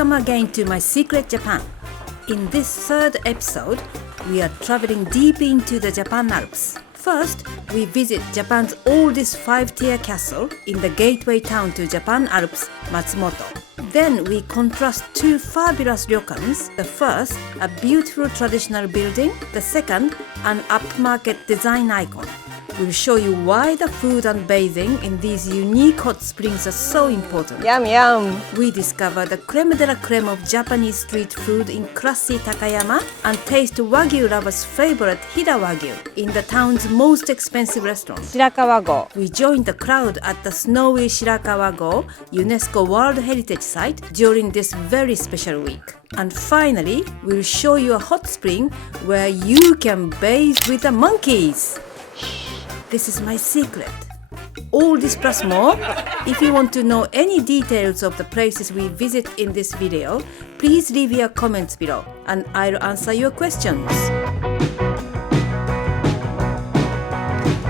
Welcome again to my secret Japan. In this third episode, we are traveling deep into the Japan Alps. First, we visit Japan's oldest 5-tier castle in the gateway town to Japan Alps, Matsumoto. Then we contrast two fabulous ryokans. The first, a beautiful traditional building. The second, an upmarket design icon. We'll show you why the food and bathing in these unique hot springs are so important. Yum yum! We discover the creme de la creme of Japanese street food in classy Takayama and taste wagyu lovers' favorite Hida wagyu in the town's most expensive restaurant. Shirakawago. We join the crowd at the snowy Shirakawago UNESCO World Heritage Site during this very special week. And finally, we'll show you a hot spring where you can bathe with the monkeys. This is my secret. All this plus more. If you want to know any details of the places we visit in this video, please leave your comments below and I'll answer your questions.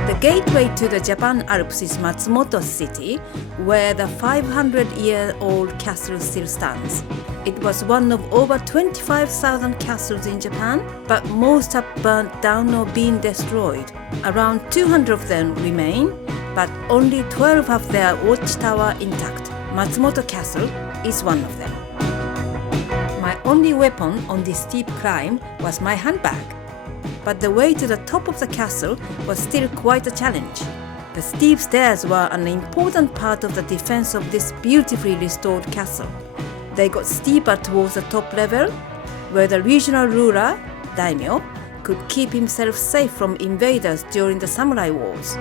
The gateway to the Japan Alps is Matsumoto City, where the 500-year-old castle still stands. It was one of over 25,000 castles in Japan, but most have burnt down or been destroyed. Around 200 of them remain, but only 12 have their watchtower intact. Matsumoto Castle is one of them. My only weapon on this steep climb was my handbag. But the way to the top of the castle was still quite a challenge. The steep stairs were an important part of the defense of this beautifully restored castle. They got steeper towards the top level, where the regional ruler, daimyo, could keep himself safe from invaders during the samurai wars.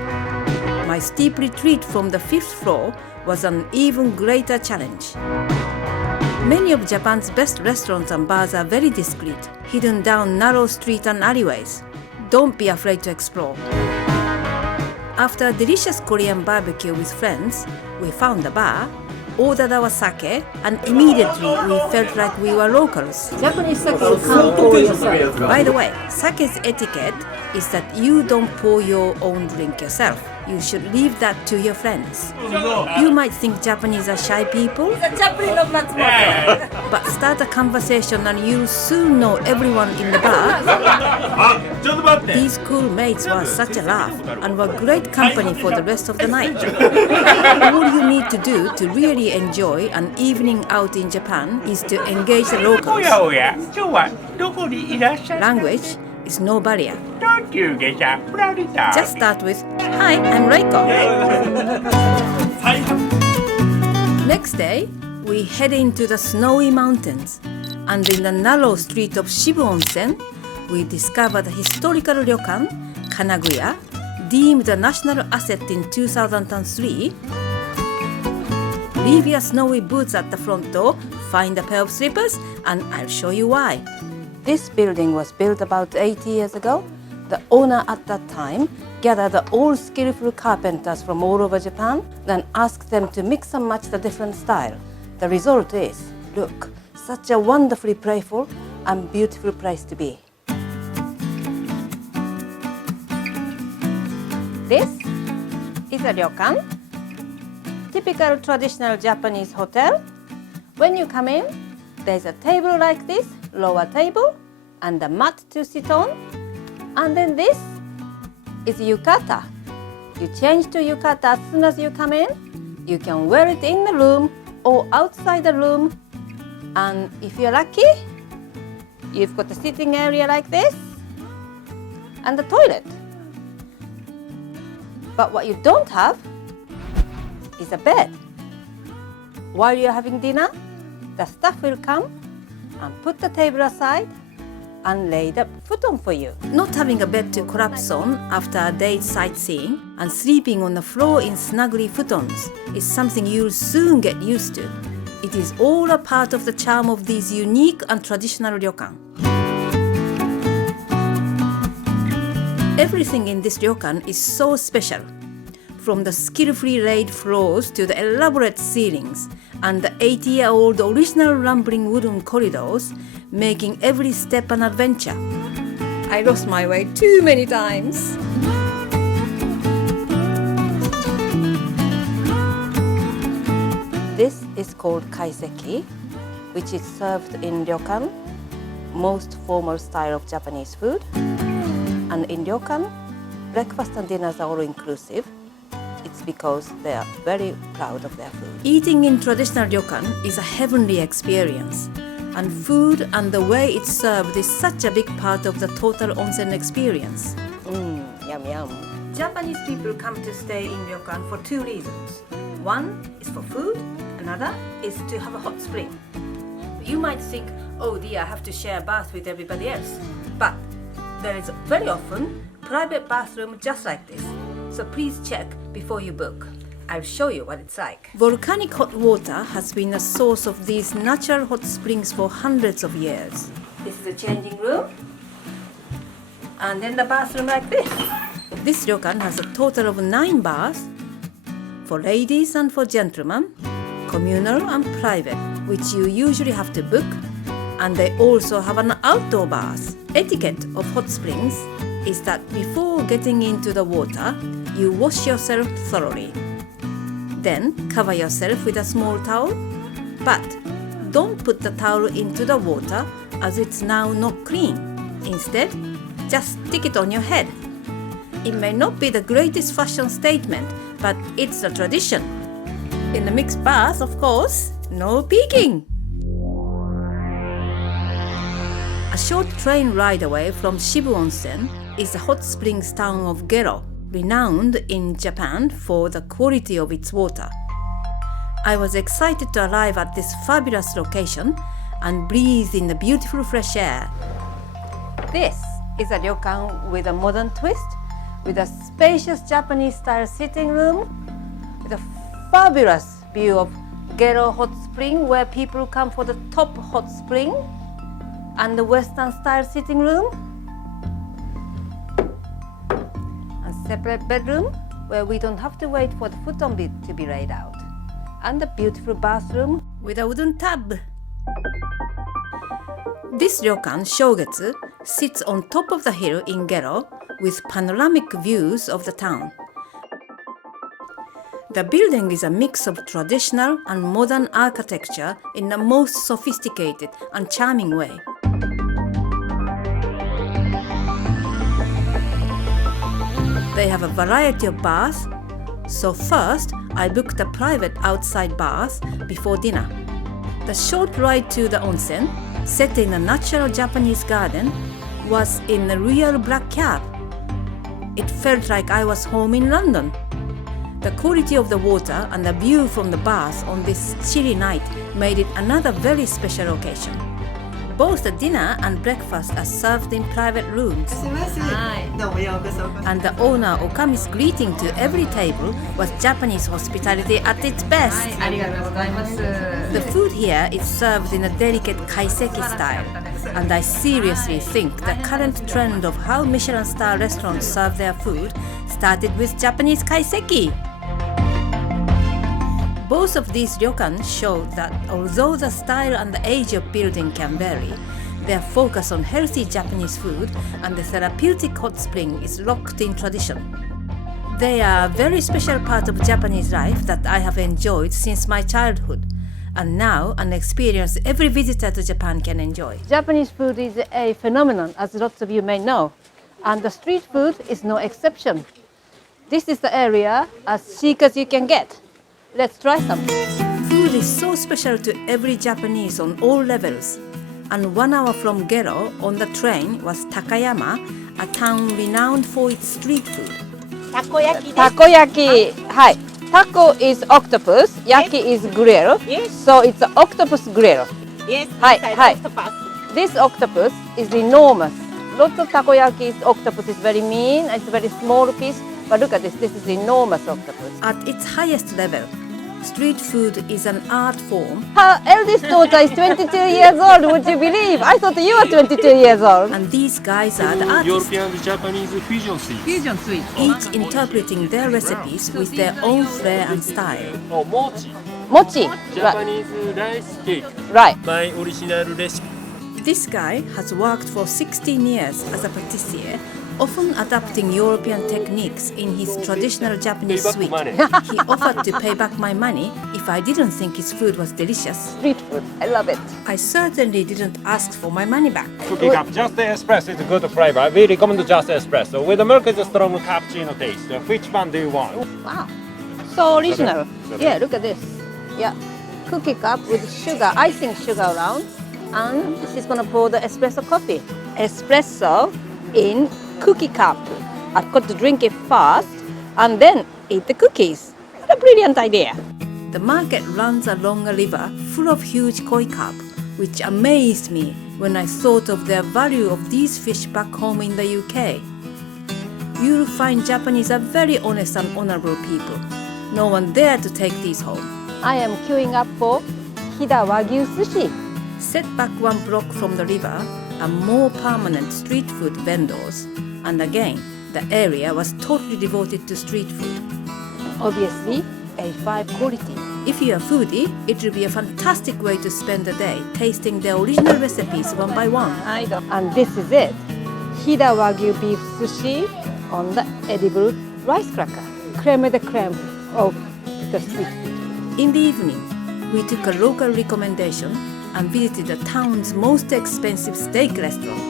My steep retreat from the 5th floor was an even greater challenge. Many of Japan's best restaurants and bars are very discreet, hidden down narrow streets and alleyways. Don't be afraid to explore. After a delicious Korean barbecue with friends, we found a bar, ordered our sake, and immediately we felt like we were locals. Japanese sake you can't pour yourself. By the way, sake's etiquette is that you don't pour your own drink yourself. You should leave that to your friends. You might think Japanese are shy people, but start a conversation and you'll soon know everyone in the bar. These cool mates were such a laugh and were great company for the rest of the night. All you need to do to really enjoy an evening out in Japan is to engage the locals. Language is no barrier. Just start with, "Hi, I'm Reiko." Next day, we head into the snowy mountains, and in the narrow street of Shibu Onsen, we discover the historical Ryokan, Kanaguya, deemed a national asset in 2003. Leave your snowy boots at the front door, find a pair of slippers, and I'll show you why. This building was built about 80 years ago. The owner at that time gathered all skillful carpenters from all over Japan, then asked them to mix and match the different style. The result is, look, such a wonderfully playful and beautiful place to be. This is a Ryokan, typical traditional Japanese hotel. When you come in, there's a table like this, lower table, and a mat to sit on. And then this is yukata. You change to yukata as soon as you come in. You can wear it in the room or outside the room. And if you're lucky, you've got a sitting area like this and the toilet. But what you don't have is a bed. While you're having dinner, the staff will come and put the table aside and lay the futon for you. Not having a bed to collapse on after a day's sightseeing and sleeping on the floor in snuggly futons is something you'll soon get used to. It is all a part of the charm of these unique and traditional ryokan. Everything in this ryokan is so special. From the skillfully laid floors to the elaborate ceilings and the 80-year-old original rambling wooden corridors, making every step an adventure. I lost my way too many times. This is called kaiseki. which is served in Ryokan, most formal style of Japanese food. And in Ryokan, breakfast and dinners are all inclusive. It's because they are very proud of their food. Eating in traditional Ryokan is a heavenly experience. And food and the way it's served is such a big part of the total onsen experience. Yum yum. Japanese people come to stay in Ryokan for two reasons. One is for food, another is to have a hot spring. You might think, oh dear, I have to share a bath with everybody else. But there is very often private bathroom just like this. So please check before you book. I'll show you what it's like. Volcanic hot water has been a source of these natural hot springs for hundreds of years. This is the changing room. And then the bathroom like this. This ryokan has a total of 9 baths for ladies and for gentlemen, communal and private, which you usually have to book. And they also have an outdoor bath. Etiquette of hot springs is that before getting into the water, you wash yourself thoroughly. Then cover yourself with a small towel, but don't put the towel into the water as it's now not clean. Instead, just stick it on your head. It may not be the greatest fashion statement, but it's a tradition. In the mixed bath, of course, no peeking. A short train ride away from Shibu Onsen is the hot springs town of Gero, renowned in Japan for the quality of its water. I was excited to arrive at this fabulous location and breathe in the beautiful fresh air. This is a ryokan with a modern twist, with a spacious Japanese-style sitting room, with a fabulous view of Gero hot spring where people come for the top hot spring, and the Western-style sitting room, separate bedroom where we don't have to wait for the futon to be laid out, and a beautiful bathroom with a wooden tub. This ryokan, Shogetsu, sits on top of the hill in Gero with panoramic views of the town. The building is a mix of traditional and modern architecture in the most sophisticated and charming way. They have a variety of baths, so first I booked a private outside bath before dinner. The short ride to the onsen, set in a natural Japanese garden, was in a real black cab. It felt like I was home in London. The quality of the water and the view from the bath on this chilly night made it another very special occasion. Both the dinner and breakfast are served in private rooms. And the owner Okami's greeting to every table was Japanese hospitality at its best. The food here is served in a delicate kaiseki style, and I seriously think the current trend of how Michelin-star restaurants serve their food started with Japanese kaiseki. Both of these ryokan show that although the style and the age of building can vary, their focus on healthy Japanese food and the therapeutic hot spring is locked in tradition. They are a very special part of Japanese life that I have enjoyed since my childhood, and now an experience every visitor to Japan can enjoy. Japanese food is a phenomenon, as lots of you may know, and the street food is no exception. This is the area as chic as you can get. Let's try some. Food is so special to every Japanese on all levels. And 1 hour from Gero on the train was Takayama, a town renowned for its street food. Takoyaki. Takoyaki. Hi. Taco is octopus, yaki is grill. Yes. So it's an octopus grill. Yes. Hi, inside hi. octopus. This octopus is enormous. Lots of takoyaki octopus is very mean. It's a very small piece. But look at this. This is enormous octopus. At its highest level, street food is an art form. Her eldest daughter is 22 years old. Would you believe? I thought you were 22 years old. And these guys are the artists, European and Japanese fusion sweets. each interpreting their recipes with their own flair and style. Oh, mochi. Mochi. Right. Japanese rice cake. Right. My original recipe. This guy has worked for 16 years as a patissier Often adapting European techniques in his traditional Japanese Pay back suite, money. he offered to pay back my money if I didn't think his food was delicious. Street food, I love it. I certainly didn't ask for my money back. Cookie cup, just the espresso is a good flavor. We recommend just espresso. With the milk is a strong cappuccino taste. Which one do you want? Wow, so original. Okay. Yeah, look at this. Yeah, cookie cup with sugar, icing sugar around, and she's gonna pour the espresso coffee. Espresso in cookie cup. I've got to drink it fast and then eat the cookies. What a brilliant idea. The market runs along a river full of huge koi carp, which amazed me when I thought of the value of these fish back home in the UK. You'll find Japanese are very honest and honorable people. No one dared to take these home. I am queuing up for Hida wagyu sushi. Set back one block from the river are more permanent street food vendors, and again, the area was totally devoted to street food. Obviously, A5 quality. If you're a foodie, it will be a fantastic way to spend the day tasting the original recipes one by one. And this is it. Hida wagyu beef sushi on the edible rice cracker. Creme de creme of the street food. In the evening, we took a local recommendation and visited the town's most expensive steak restaurant.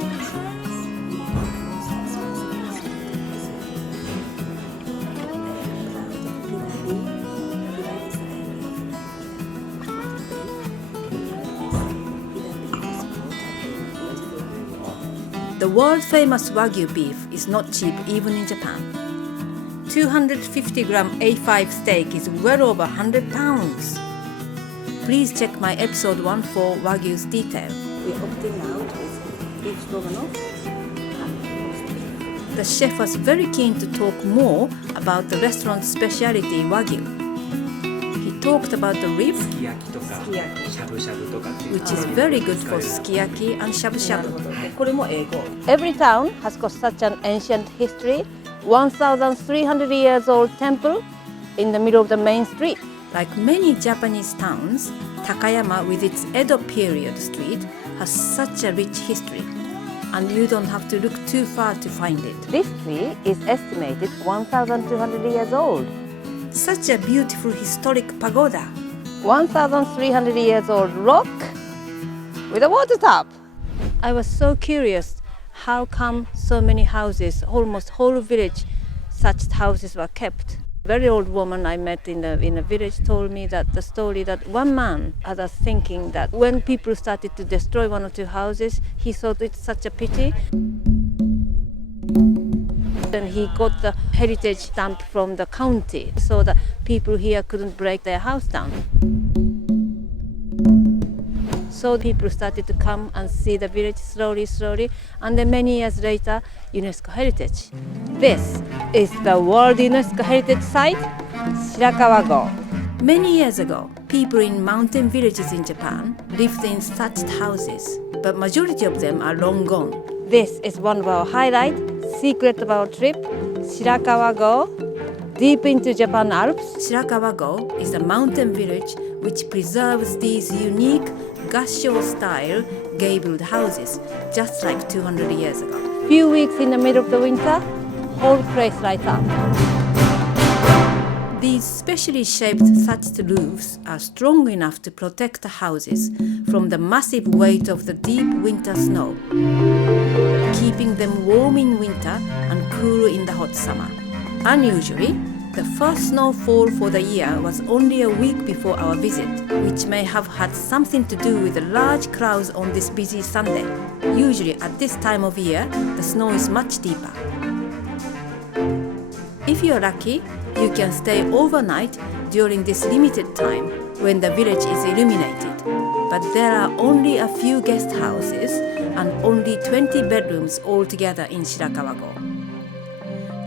The world-famous wagyu beef is not cheap even in Japan. 250-gram A5 steak is well over 100 pounds. Please check my episode 1 for wagyu's detail. We're opting out with beef stroganoff. The chef was very keen to talk more about the restaurant's specialty wagyu. He talked about the rib, which is very good for sukiyaki and shabu-shabu. Every town has got such an ancient history. 1,300 years old temple in the middle of the main street. Like many Japanese towns, Takayama with its Edo period street has such a rich history, and you don't have to look too far to find it. This tree is estimated 1,200 years old. Such a beautiful historic pagoda. 1,300 years old rock with a water tap. I was so curious, how come so many houses, almost whole village, such houses were kept? A very old woman I met in a village told me that the story that one man had a thinking that when people started to destroy one or two houses, he thought it's such a pity. Then he got the heritage stamp from the county so that people here couldn't break their house down. So people started to come and see the village slowly, and then many years later, UNESCO heritage. This is the World UNESCO Heritage Site, Shirakawago. Many years ago, people in mountain villages in Japan lived in thatched houses, but majority of them are long gone. This is one of our highlights, secret of our trip, Shirakawago, deep into Japan Alps. Shirakawago is a mountain village which preserves these unique gassho-style gabled houses, just like 200 years ago. Few weeks in the middle of the winter, whole place lights up. These specially shaped thatched roofs are strong enough to protect the houses from the massive weight of the deep winter snow, keeping them warm in winter and cool in the hot summer. Unusually, the first snowfall for the year was only a week before our visit, which may have had something to do with the large crowds on this busy Sunday. Usually at this time of year, the snow is much deeper. If you're lucky, you can stay overnight during this limited time when the village is illuminated. But there are only a few guest houses and only 20 bedrooms altogether in Shirakawago.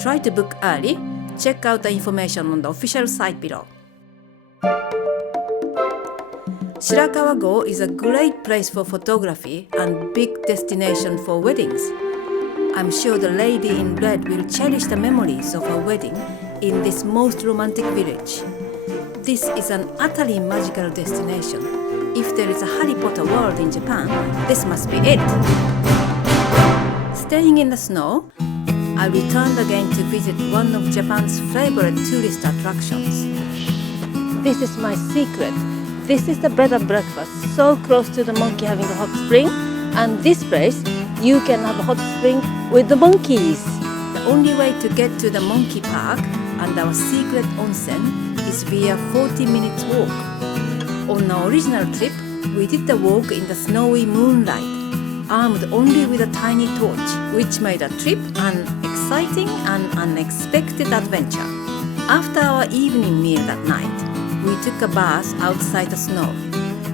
Try to book early. Check out the information on the official site below. Shirakawago is a great place for photography and big destination for weddings. I'm sure the lady in red will cherish the memories of her wedding in this most romantic village. This is an utterly magical destination. If there is a Harry Potter world in Japan, this must be it. Staying in the snow, I returned again to visit one of Japan's favorite tourist attractions. This is my secret. This is the bed and breakfast, so close to the monkey having a hot spring. And this place, you can have a hot spring with the monkeys. The only way to get to the monkey park and our secret onsen is via 40 minutes walk. On our original trip, we did the walk in the snowy moonlight, armed only with a tiny torch, which made the trip an exciting and unexpected adventure. After our evening meal that night, we took a bath outside the snow.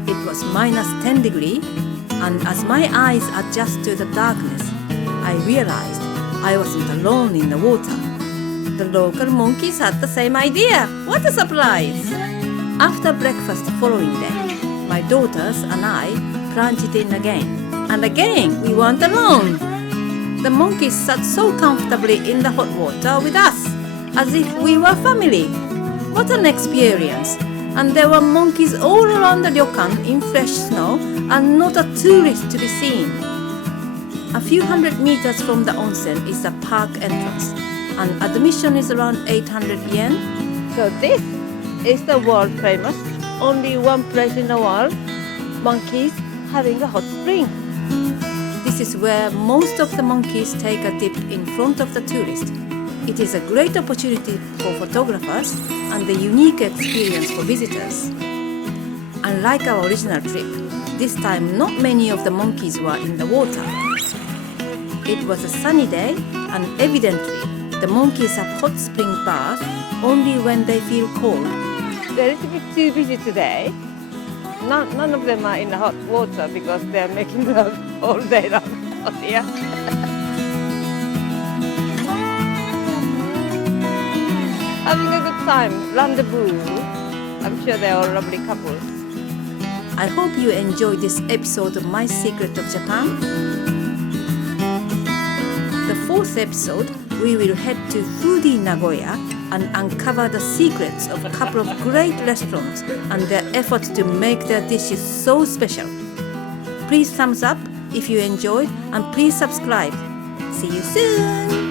It was minus 10 degrees, and as my eyes adjusted to the darkness, I realized I wasn't alone in the water. The local monkeys had the same idea. What a surprise! After breakfast the following day, my daughters and I plunged in again. And again, we weren't alone. The monkeys sat so comfortably in the hot water with us, as if we were family. What an experience! And there were monkeys all around the ryokan in fresh snow, and not a tourist to be seen. A few hundred meters from the onsen is the park entrance, and admission is around 800 yen. So this is the world famous, only one place in the world, monkeys having a hot spring. This is where most of the monkeys take a dip in front of the tourists. It is a great opportunity for photographers and a unique experience for visitors. Unlike our original trip, this time not many of the monkeys were in the water. It was a sunny day, and evidently the monkeys have hot spring bath only when they feel cold. They're a little bit too busy today. None of them are in the hot water because they're making love all day long out here. Having a good time, rendezvous. I'm sure they're all lovely couples. I hope you enjoyed this episode of My Secret of Japan. The fourth episode, we will head to Foodie Nagoya and uncover the secrets of a couple of great restaurants and their efforts to make their dishes so special. Please thumbs up if you enjoyed, and please subscribe. See you soon!